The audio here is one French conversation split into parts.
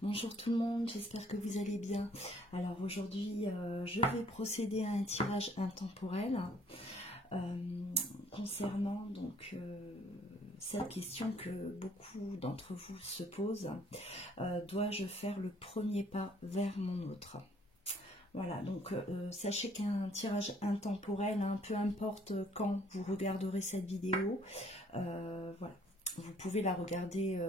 Bonjour tout le monde, j'espère que vous allez bien. Alors aujourd'hui, je vais procéder à un tirage intemporel concernant cette question que beaucoup d'entre vous se posent. Dois-je faire le premier pas vers mon autre? Voilà, donc sachez qu'un tirage intemporel, hein, peu importe quand vous regarderez cette vidéo, voilà. Vous pouvez la regarder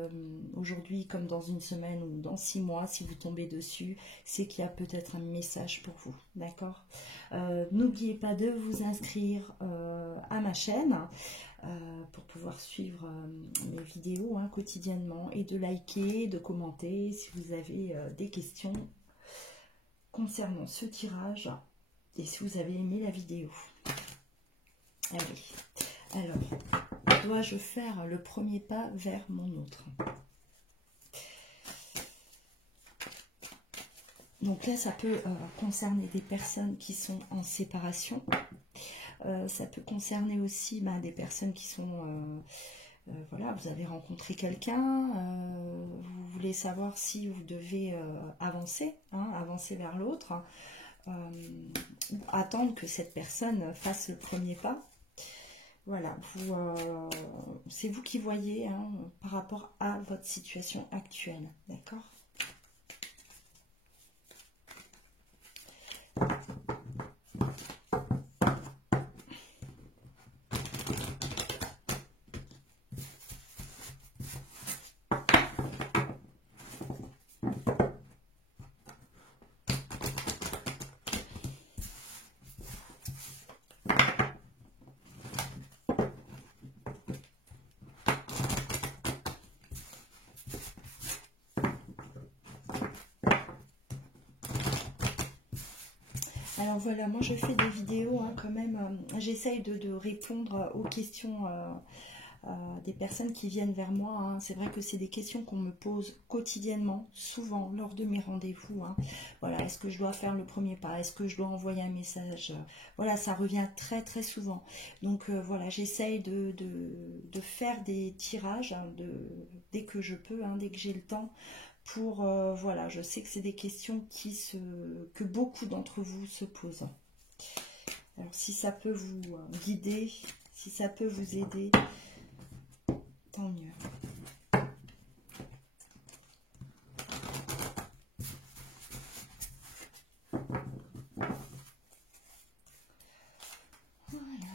aujourd'hui comme dans une semaine ou dans 6 mois. Si vous tombez dessus, c'est qu'il y a peut-être un message pour vous. D'accord. N'oubliez pas de vous inscrire à ma chaîne pour pouvoir suivre mes vidéos quotidiennement et de liker, de commenter si vous avez des questions concernant ce tirage et si vous avez aimé la vidéo. Allez, alors... Dois-je faire le premier pas vers mon autre? Donc là, ça peut concerner des personnes qui sont en séparation. Ça peut concerner aussi des personnes qui sont... voilà, vous avez rencontré quelqu'un, vous voulez savoir si vous devez avancer, avancer vers l'autre, ou attendre que cette personne fasse le premier pas. Voilà, c'est vous qui voyez par rapport à votre situation actuelle, d'accord? Alors voilà, moi je fais des vidéos quand même, j'essaye de répondre aux questions des personnes qui viennent vers moi. C'est vrai que c'est des questions qu'on me pose quotidiennement, souvent lors de mes rendez-vous. Voilà, est-ce que je dois faire le premier pas? Est-ce que je dois envoyer un message? Voilà, ça revient très très souvent. Donc voilà, j'essaye de faire des tirages dès que je peux, dès que j'ai le temps. Pour, voilà, je sais que c'est des questions que beaucoup d'entre vous se posent. Alors, si ça peut vous guider, si ça peut vous aider, tant mieux. Voilà.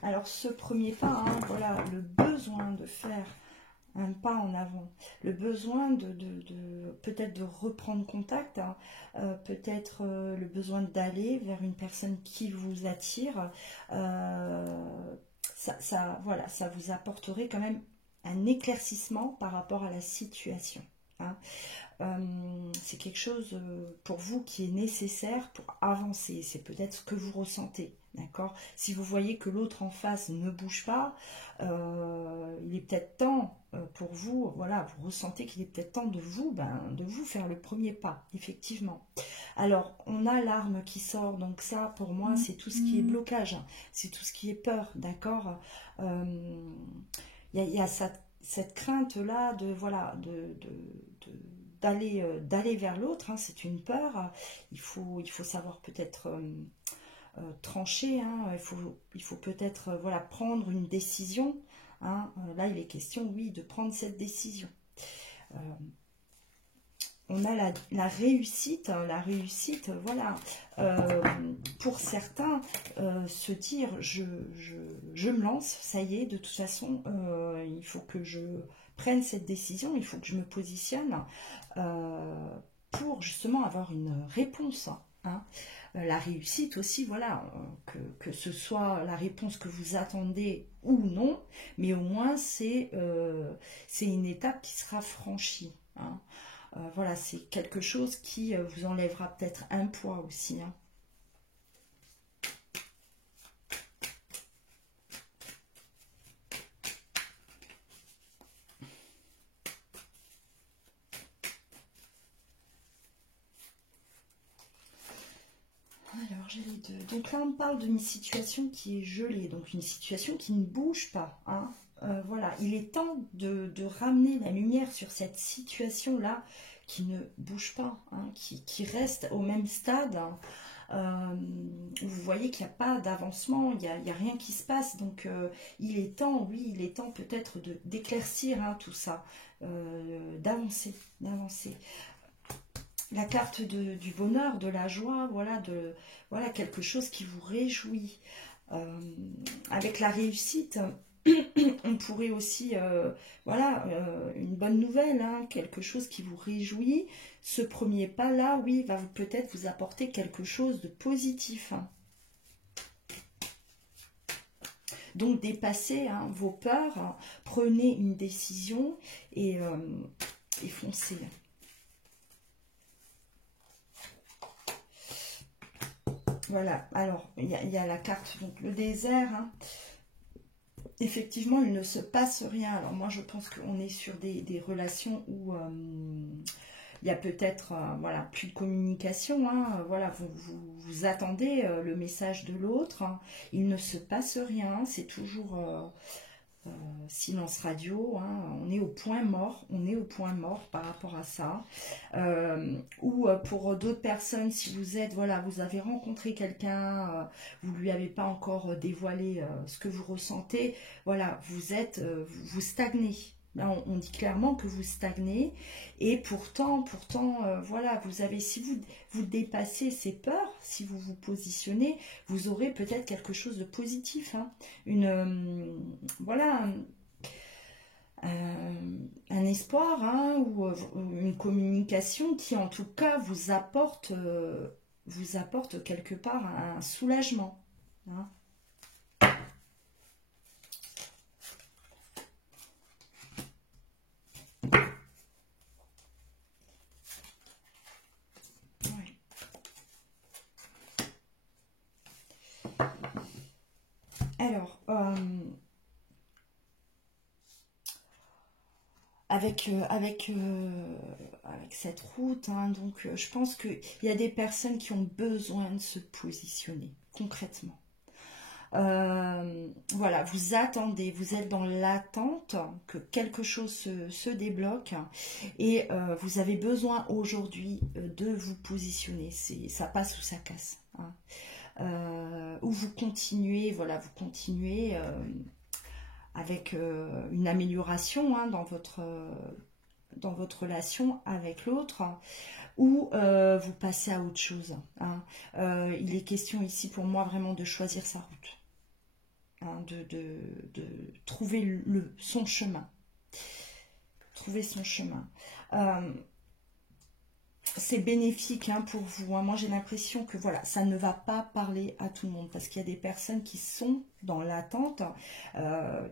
Alors ce premier pas, voilà, le besoin de faire un pas en avant, le besoin de peut-être de reprendre contact, peut-être le besoin d'aller vers une personne qui vous attire, voilà, ça vous apporterait quand même un éclaircissement par rapport à la situation. C'est quelque chose pour vous qui est nécessaire pour avancer. C'est peut-être ce que vous ressentez, d'accord? Si vous voyez que l'autre en face ne bouge pas, il est peut-être temps pour vous, voilà, vous ressentez qu'il est peut-être temps de vous faire le premier pas, effectivement. Alors, on a l'arme qui sort, donc ça, pour moi, c'est tout ce qui est blocage, c'est tout ce qui est peur, d'accord? Il y a cette crainte-là de, voilà, d'aller vers l'autre, c'est une peur. Il faut savoir peut-être trancher, il faut peut-être voilà, prendre une décision. Là, il est question, oui, de prendre cette décision. On a la réussite, voilà, pour certains, se dire, je me lance, ça y est, de toute façon, il faut que je prenne cette décision, il faut que je me positionne pour justement avoir une réponse. La réussite aussi, voilà, que ce soit la réponse que vous attendez ou non, mais au moins c'est une étape qui sera franchie. Voilà, c'est quelque chose qui vous enlèvera peut-être un poids aussi. j'ai les deux. Donc là, on parle d'une situation qui est gelée, donc une situation qui ne bouge pas. Hein. Voilà, il est temps de ramener la lumière sur cette situation-là qui ne bouge pas, hein, qui reste au même stade. Hein. Vous voyez qu'il n'y a pas d'avancement, il n'y a rien qui se passe. Donc, il est temps, oui, il est temps peut-être d'éclaircir hein, tout ça, d'avancer. La carte du bonheur, de la joie, voilà quelque chose qui vous réjouit. Avec la réussite, on pourrait aussi, une bonne nouvelle, hein, quelque chose qui vous réjouit. Ce premier pas-là, oui, va peut-être vous apporter quelque chose de positif. Hein. Donc, dépassez hein, vos peurs, hein, prenez une décision et foncez. Voilà, alors, il y a la carte, donc le désert. Hein. Effectivement, il ne se passe rien. Alors, moi, je pense qu'on est sur des relations où il y a peut-être voilà, plus de communication. Hein. Voilà, vous attendez le message de l'autre. Hein. Il ne se passe rien. C'est toujours silence radio, hein, on est au point mort, par rapport à ça. Ou pour d'autres personnes, si vous êtes, voilà, vous avez rencontré quelqu'un, vous lui avez pas encore dévoilé ce que vous ressentez, voilà, vous stagnez. Là, on dit clairement que vous stagnez et pourtant, voilà, si vous dépassez ces peurs, si vous vous positionnez, vous aurez peut-être quelque chose de positif, hein, voilà, un espoir, hein, ou une communication qui en tout cas vous apporte quelque part un soulagement, hein. Alors, avec cette route, hein, donc je pense qu'il y a des personnes qui ont besoin de se positionner concrètement. Voilà, vous attendez, vous êtes dans l'attente que quelque chose se débloque et vous avez besoin aujourd'hui de vous positionner. Ça passe ou ça casse. Hein. Ou vous continuez, voilà, avec une amélioration hein, dans votre relation avec l'autre, ou vous passez à autre chose. Hein. Il est question ici pour moi vraiment de choisir sa route, hein, de trouver son chemin. Trouver son chemin. C'est bénéfique hein, pour vous. Hein. Moi, j'ai l'impression que voilà, ça ne va pas parler à tout le monde parce qu'il y a des personnes qui sont dans l'attente,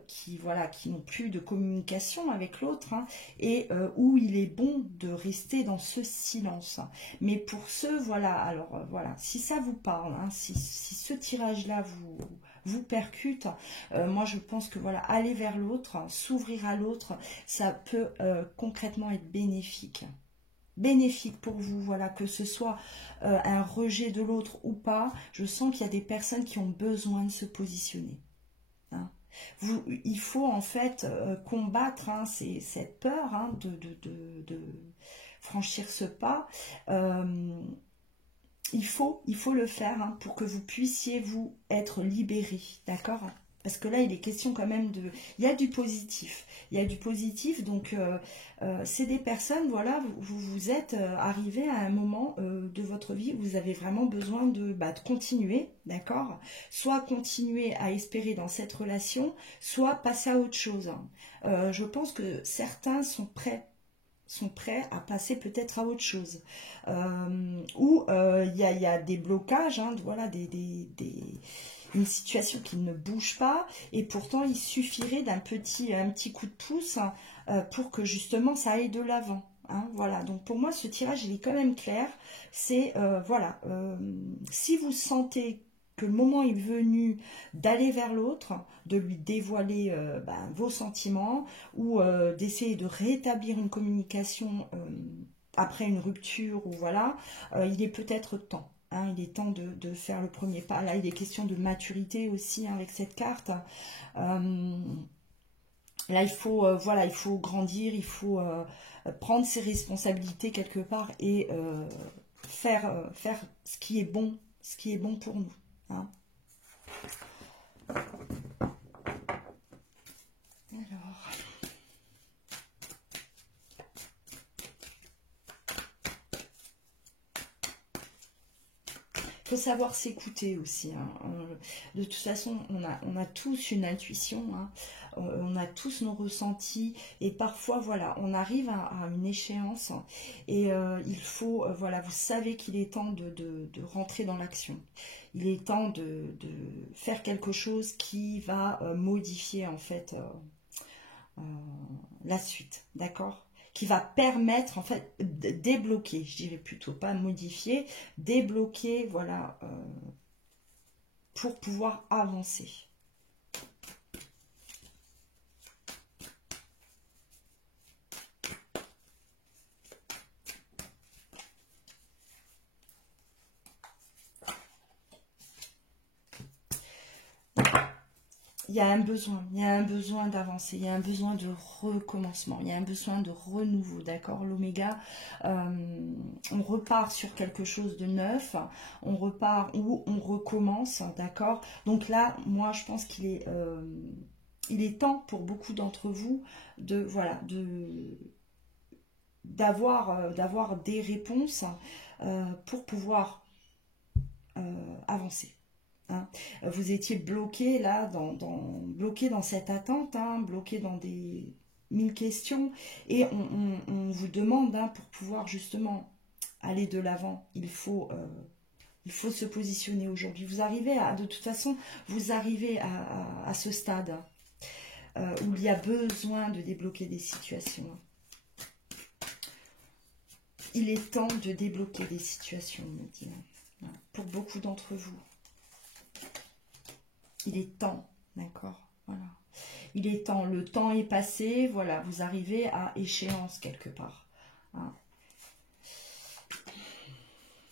qui n'ont plus de communication avec l'autre hein, et où il est bon de rester dans ce silence. Mais pour ceux, voilà, alors voilà, si ça vous parle, hein, si ce tirage-là vous percute, moi je pense que voilà, aller vers l'autre, s'ouvrir à l'autre, ça peut concrètement être bénéfique pour vous, voilà, que ce soit un rejet de l'autre ou pas, je sens qu'il y a des personnes qui ont besoin de se positionner. Hein. Il faut en fait combattre hein, cette peur hein, de franchir ce pas. Il faut le faire hein, pour que vous puissiez vous être libéré, d'accord ? Parce que là, il est question quand même de... Il y a du positif. Donc c'est des personnes, voilà, vous êtes arrivé à un moment de votre vie où vous avez vraiment besoin de continuer, d'accord ? Soit continuer à espérer dans cette relation, soit passer à autre chose. Je pense que certains sont prêts à passer peut-être à autre chose. Ou il y a des blocages, hein, voilà, une situation qui ne bouge pas et pourtant il suffirait un petit coup de pouce hein, pour que justement ça aille de l'avant. Hein, voilà, donc pour moi ce tirage il est quand même clair, c'est voilà, si vous sentez que le moment est venu d'aller vers l'autre, de lui dévoiler vos sentiments ou d'essayer de rétablir une communication après une rupture ou voilà, il est peut-être temps. Hein, il est temps de faire le premier pas. Là, il est question de maturité aussi, hein, avec cette carte. Là, il faut, voilà, il faut grandir, il faut prendre ses responsabilités quelque part et faire ce qui est bon pour nous. Hein. Alors, il faut savoir s'écouter aussi. Hein. De toute façon, on a tous une intuition, hein. On a tous nos ressentis et parfois, voilà, on arrive à une échéance et il faut, voilà, vous savez qu'il est temps de rentrer dans l'action. Il est temps de faire quelque chose qui va modifier en fait la suite, d'accord, qui va permettre en fait de débloquer, je dirais plutôt pas modifier, débloquer, voilà, pour pouvoir avancer. Il y a un besoin d'avancer, il y a un besoin de recommencement, il y a un besoin de renouveau, d'accord, l'oméga, on repart sur quelque chose de neuf, on repart ou on recommence, d'accord, donc là, moi, je pense il est temps pour beaucoup d'entre vous de, voilà, d'avoir des réponses pour pouvoir avancer. Hein. Vous étiez bloqué là, bloqué dans cette attente, hein, bloqué dans des mille questions, et on vous demande, hein, pour pouvoir justement aller de l'avant, il faut se positionner aujourd'hui. Vous arrivez à, de toute façon, vous arrivez à ce stade où il y a besoin de débloquer des situations. Il est temps de débloquer des situations, on me dit, hein, pour beaucoup d'entre vous. Il est temps, d'accord, voilà. Il est temps, le temps est passé, voilà, vous arrivez à échéance quelque part. Hein.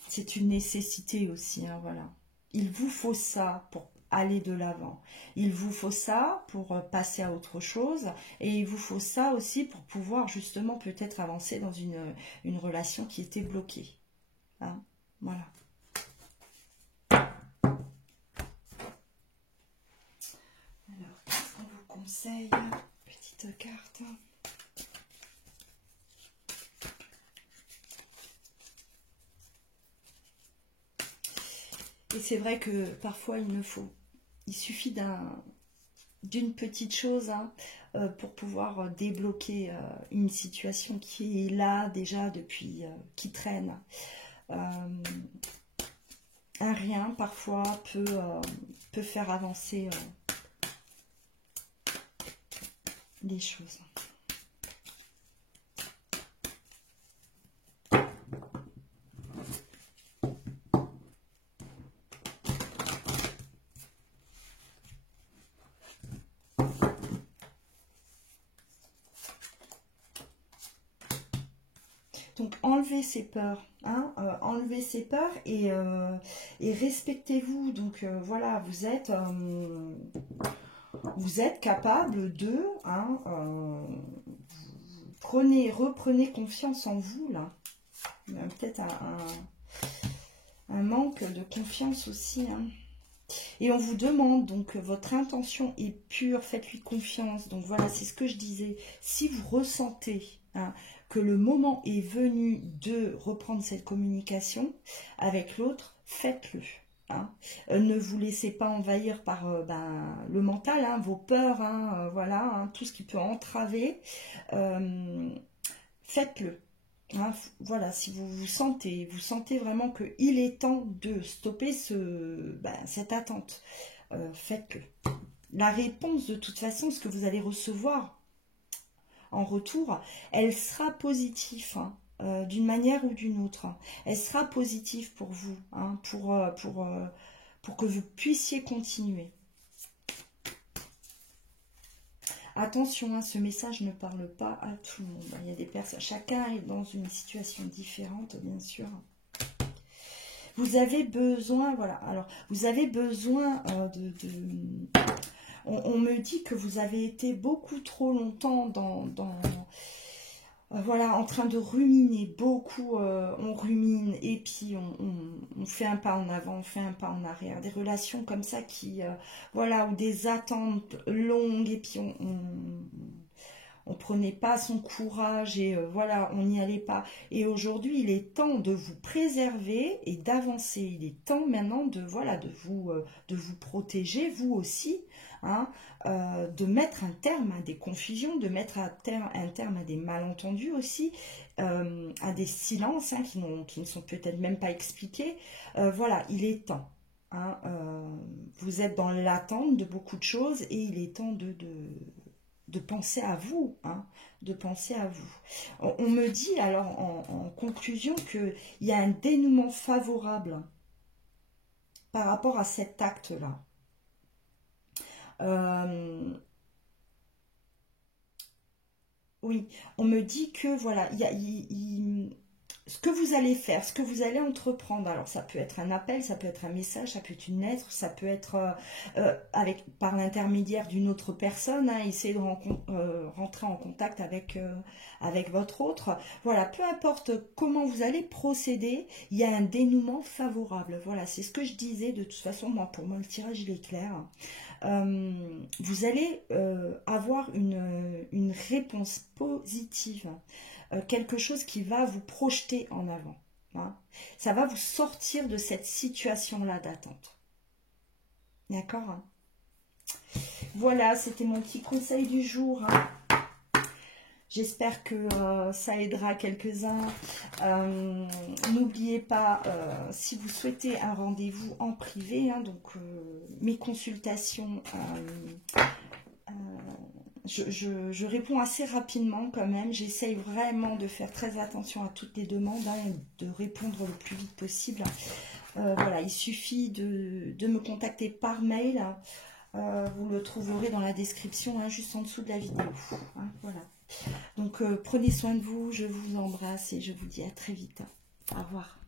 C'est une nécessité aussi, hein, voilà. Il vous faut ça pour aller de l'avant. Il vous faut ça pour passer à autre chose. Et il vous faut ça aussi pour pouvoir justement peut-être avancer dans une relation qui était bloquée. Hein, voilà. Alors, qu'est-ce qu'on vous conseille? Petite carte. Et c'est vrai que parfois il suffit d'une petite chose, hein, pour pouvoir débloquer une situation qui est là déjà depuis, qui traîne. Un rien parfois peut faire avancer les choses. Donc enlevez ces peurs, hein, enlevez ces peurs et respectez-vous. Donc voilà, vous êtes capable de, hein, reprenez confiance en vous là. Il y a peut-être un manque de confiance aussi, hein. Et on vous demande, donc votre intention est pure, faites-lui confiance. Donc voilà, c'est ce que je disais. Si vous ressentez, hein, que le moment est venu de reprendre cette communication avec l'autre, faites-le. Hein. Ne vous laissez pas envahir par le mental, hein, vos peurs, hein, voilà, hein, tout ce qui peut entraver. Faites-le. Hein, voilà, si vous sentez vraiment qu'il est temps de stopper cette attente, faites-le. La réponse, de toute façon, ce que vous allez recevoir en retour, elle sera positive, hein, d'une manière ou d'une autre. Hein. Elle sera positive pour vous, hein, pour que vous puissiez continuer. Attention, hein, ce message ne parle pas à tout le monde. Il y a des personnes, chacun est dans une situation différente, bien sûr. vous avez besoin, voilà, alors, vous avez besoin on me dit que vous avez été beaucoup trop longtemps voilà, en train de ruminer beaucoup, on rumine et puis on fait un pas en avant, on fait un pas en arrière, des relations comme ça qui, voilà, ou des attentes longues et puis on prenait pas son courage et voilà, on n'y allait pas. Et aujourd'hui, il est temps de vous préserver et d'avancer. Il est temps maintenant de, voilà, de vous protéger, vous aussi, hein, de mettre un terme à des confusions, de mettre un terme à des malentendus aussi, à des silences hein, qui ne sont peut-être même pas expliqués. Voilà, il est temps. Hein, vous êtes dans l'attente de beaucoup de choses et il est temps de penser à vous, hein, de penser à vous. On me dit alors en conclusion qu'il y a un dénouement favorable par rapport à cet acte-là. Oui, on me dit que voilà, ce que vous allez faire, ce que vous allez entreprendre, alors ça peut être un appel, ça peut être un message, ça peut être une lettre, ça peut être par l'intermédiaire d'une autre personne, hein, essayer de rentrer en contact avec votre autre. Voilà, peu importe comment vous allez procéder, il y a un dénouement favorable. Voilà, c'est ce que je disais, de toute façon, pour moi le tirage il est clair. Vous allez avoir une réponse positive. Quelque chose qui va vous projeter en avant. Hein. Ça va vous sortir de cette situation-là d'attente. D'accord hein. Voilà, c'était mon petit conseil du jour. Hein. J'espère que ça aidera quelques-uns. N'oubliez pas, si vous souhaitez un rendez-vous en privé, hein, donc mes consultations... Je réponds assez rapidement quand même. J'essaye vraiment de faire très attention à toutes les demandes, hein, de répondre le plus vite possible. Voilà, il suffit de me contacter par mail. Vous le trouverez dans la description, hein, juste en dessous de la vidéo. Hein, voilà. Donc prenez soin de vous, je vous embrasse et je vous dis à très vite. Au revoir.